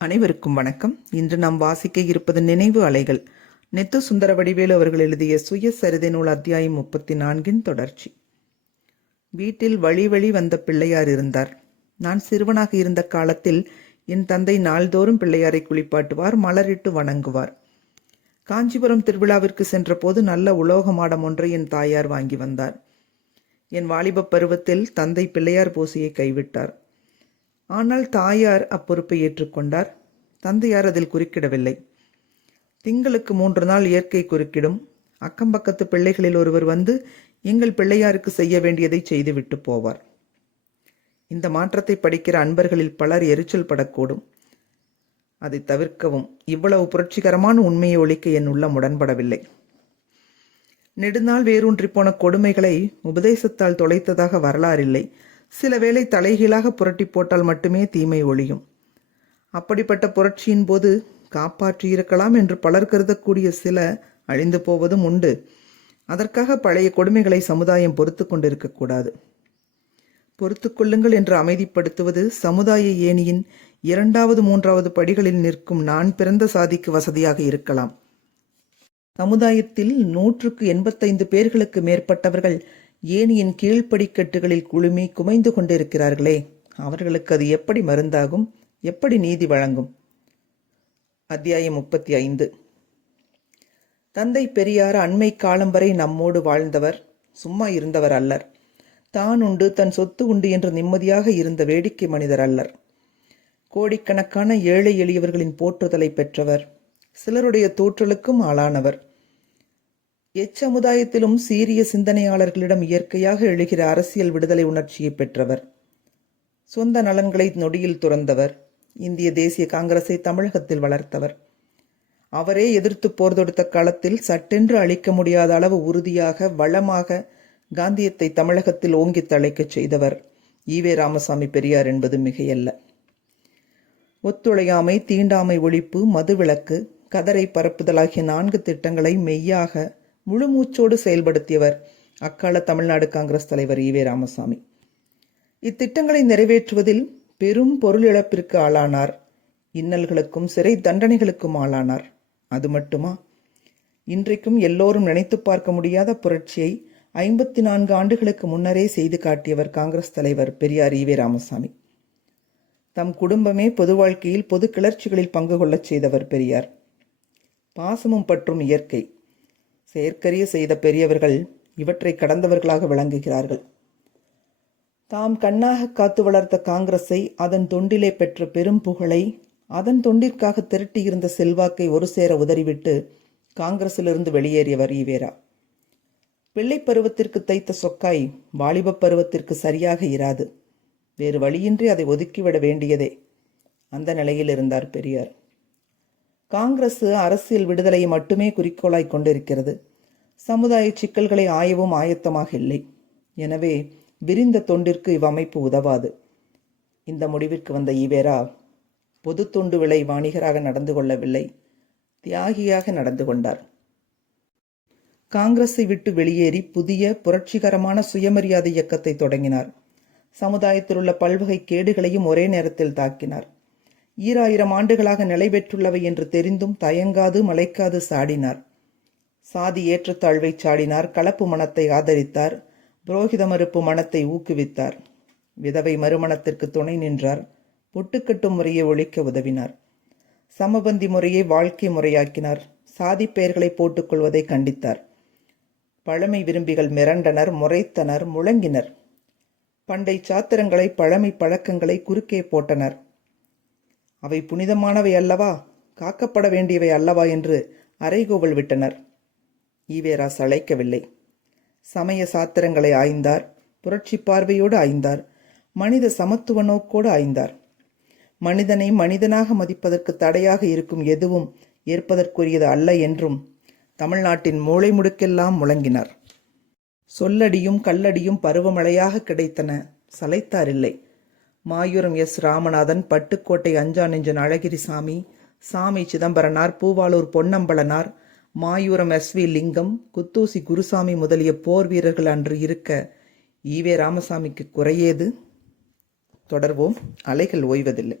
அனைவருக்கும் வணக்கம். இன்று நாம் வாசிக்க இருப்பது நினைவு அலைகள். நெத்து சுந்தர வடிவேலு அவர்கள் எழுதிய சுயசரிதை நூல் அத்தியாயம் 34 தொடர்ச்சி. வீட்டில் வழி வழி வந்த பிள்ளையார் இருந்தார். நான் சிறுவனாக இருந்த காலத்தில் என் தந்தை நாள்தோறும் பிள்ளையாரை குளிப்பாட்டுவார், மலரிட்டு வணங்குவார். காஞ்சிபுரம் திருவிழாவிற்கு சென்ற போது நல்ல உலோக மாடம் ஒன்றை என் தாயார் வாங்கி வந்தார். என் வாலிப பருவத்தில் தந்தை பிள்ளையார் பூசையை கைவிட்டார். ஆனால் தாயார் அப்பொறுப்பை ஏற்றுக்கொண்டார். தந்தையார் அதில் குறுக்கிடவில்லை. திங்களுக்கு 3 நாள் இயற்கை குறுக்கிடும். அக்கம்பக்கத்து பிள்ளைகளில் ஒருவர் வந்து எங்கள் பிள்ளையாருக்கு செய்ய வேண்டியதை செய்துவிட்டு போவார். இந்த மாற்றத்தை படிக்கிற அன்பர்களில் பலர் எரிச்சல் படக்கூடும். அதை தவிர்க்கவும் இவ்வளவு புரட்சிகரமான உண்மையை ஒழிக்க என் உள்ளம் உடன்படவில்லை. நெடுநாள் வேரூன்றி போன கொடுமைகளை உபதேசத்தால் தொலைத்ததாக வரலாறில்லை. சில வேளை தலைகீழாக புரட்டி போட்டால் மட்டுமே தீமை ஒழியும். அப்படிப்பட்ட புரட்சியின் போது காப்பாற்றியிருக்கலாம் என்று பலர் கருதக்கூடிய சில அழிந்து போவதும் உண்டு. அதற்காக பழைய கொடுமைகளை சமுதாயம் பொறுத்து கொண்டிருக்கக்கூடாது. பொறுத்து கொள்ளுங்கள் என்று அமைதிப்படுத்துவது சமுதாய ஏணியின் 2வது 3வது படிகளில் நிற்கும் நான் பிறந்த சாதிக்கு வசதியாக இருக்கலாம். சமுதாயத்தில் 185 பேர்களுக்கு மேற்பட்டவர்கள் ஏனியின் கீழ்ப்படிக்கட்டுகளில் குழுமி குமைந்து கொண்டிருக்கிறார்களே, அவர்களுக்கு அது எப்படி மருந்தாகும்? எப்படி நீதி வழங்கும்? அத்தியாயம் 35. தந்தை பெரியார் அண்மை காலம் வரை நம்மோடு வாழ்ந்தவர், சும்மா இருந்தவர் அல்லர். தான் உண்டு தன் சொத்து உண்டு என்று நிம்மதியாக இருந்த வேடிக்கை மனிதர் அல்லர். கோடிக்கணக்கான ஏழை எளியவர்களின் போற்றுதலை பெற்றவர், சிலருடைய தூற்றலுக்கும் ஆளானவர். எச்சமுதாயத்திலும் சீரிய சிந்தனையாளர்களிடம் இயற்கையாக எழுகிற அரசியல் விடுதலை உணர்ச்சியை பெற்றவர். சொந்த நலன்களை நொடியில் துறந்தவர். இந்திய தேசிய காங்கிரஸை தமிழகத்தில் வளர்த்தவர். அவரே எதிர்த்து போர் தொடுத்த காலத்தில் சட்டென்று அழிக்க முடியாத அளவு உறுதியாக வளமாக காந்தியத்தை தமிழகத்தில் ஓங்கி தழைக்கச் செய்தவர் ஈவே ராமசாமி பெரியார் என்பது மிகையல்ல. ஒத்துழையாமை, தீண்டாமை ஒழிப்பு, மதுவிலக்கு, கதரை பரப்புதல் ஆகிய 4 திட்டங்களை மெய்யாக முழு மூச்சோடு செயல்படுத்தியவர் அக்கால தமிழ்நாடு காங்கிரஸ் தலைவர் ஈவே ராமசாமி. இத்திட்டங்களை நிறைவேற்றுவதில் பெரும் பொருள் இழப்பிற்கு ஆளானார். இன்னல்களுக்கும் சிறை தண்டனைகளுக்கும் ஆளானார். அது மட்டுமா? இன்றைக்கும் எல்லோரும் நினைத்து பார்க்க முடியாத புரட்சியை 54 ஆண்டுகளுக்கு முன்னரே செய்து காட்டியவர் காங்கிரஸ் தலைவர் பெரியார் ஈவே ராமசாமி. தம் குடும்பமே பொது வாழ்க்கையில் பொது கிளர்ச்சிகளில் பங்கு கொள்ளச் செய்தவர் பெரியார். பாசமும் பற்றும் இயற்கை செயற்கரிய செய்த பெரியவர்கள் இவற்றை கடந்தவர்களாக விளங்குகிறார்கள். தாம் கண்ணாக காத்து வளர்த்த காங்கிரஸை, அதன் தொண்டிலே பெற்ற பெரும் புகழை, அதன் தொண்டிற்காக திரட்டியிருந்த செல்வாக்கை ஒரு சேர உதறிவிட்டு காங்கிரசிலிருந்து வெளியேறியவர் ஈவேரா. பிள்ளை பருவத்திற்கு தைத்த சொக்காய் வாலிப பருவத்திற்கு சரியாக இராது. வேறு வழியின்றி அதை ஒதுக்கிவிட வேண்டியதே. அந்த நிலையில் இருந்தார் பெரியார். காங்கிரஸ் அரசியல் விடுதலையை மட்டுமே குறிக்கோளாய் கொண்டிருக்கிறது. சமுதாய சிக்கல்களை ஆயவும் ஆயத்தமாக இல்லை. எனவே விரிந்த தொண்டிற்கு இவ்வமைப்பு உதவாது. இந்த முடிவிற்கு வந்த ஈவேரா பொது தொண்டு விலை வாணிகராக நடந்து கொள்ளவில்லை, தியாகியாக நடந்து கொண்டார். காங்கிரஸை விட்டு வெளியேறி புதிய புரட்சிகரமான சுயமரியாதை இயக்கத்தை தொடங்கினார். சமுதாயத்தில் உள்ள பல்வகை கேடுகளையும் ஒரே நேரத்தில் தாக்கினார். 2000 ஆண்டுகளாக நிலை பெற்றுள்ளவை என்று தெரிந்தும் தயங்காது மலைக்காது சாடினார். சாதி ஏற்றத்தாழ்வை சாடினார். கலப்பு மனத்தை ஆதரித்தார். புரோகித மறுப்பு மனத்தை ஊக்குவித்தார். விதவை மறுமணத்திற்கு துணை நின்றார். பொட்டுக்கட்டும் முறையை ஒழிக்க உதவினார். சமபந்தி முறையை வாழ்க்கை முறையாக்கினார். சாதி பெயர்களை போட்டுக்கொள்வதை கண்டித்தார். பழமை விரும்பிகள் மிரண்டனர், முறைத்தனர், முழங்கினர். பண்டை சாத்திரங்களை, பழமை பழக்கங்களை குறுக்கே போட்டனர். அவை புனிதமானவை அல்லவா, காக்கப்பட வேண்டியவை அல்லவா என்று அறைகோவல் விட்டனர். ஈவேரா சளைக்கவில்லை. சமய சாத்திரங்களை ஆய்ந்தார். புரட்சி பார்வையோடு ஆய்ந்தார். மனித சமத்துவ நோக்கோடு ஆய்ந்தார். மனிதனை மனிதனாக மதிப்பதற்கு தடையாக இருக்கும் எதுவும் ஏற்பதற்குரியது அல்ல என்றும் தமிழ்நாட்டின் மூளை முடுக்கெல்லாம் முழங்கினார். சொல்லடியும் கல்லடியும் பருவமழையாக கிடைத்தன, சளைத்தாரில்லை. மாயூரம் எஸ். ராமநாதன், பட்டுக்கோட்டை அஞ்சானெஞ்சன் அழகிரிசாமி, சாமி சிதம்பரனார், பூவாளூர் பொன்னம்பலனார், மாயூரம் எஸ்.வி. லிங்கம், குத்தூசி குருசாமி முதலிய போர் வீரர்கள் அன்று இருக்க ஈவே ராமசாமிக்கு குறையேது? தொடர்வோம். அலைகள் ஓய்வதில்லை.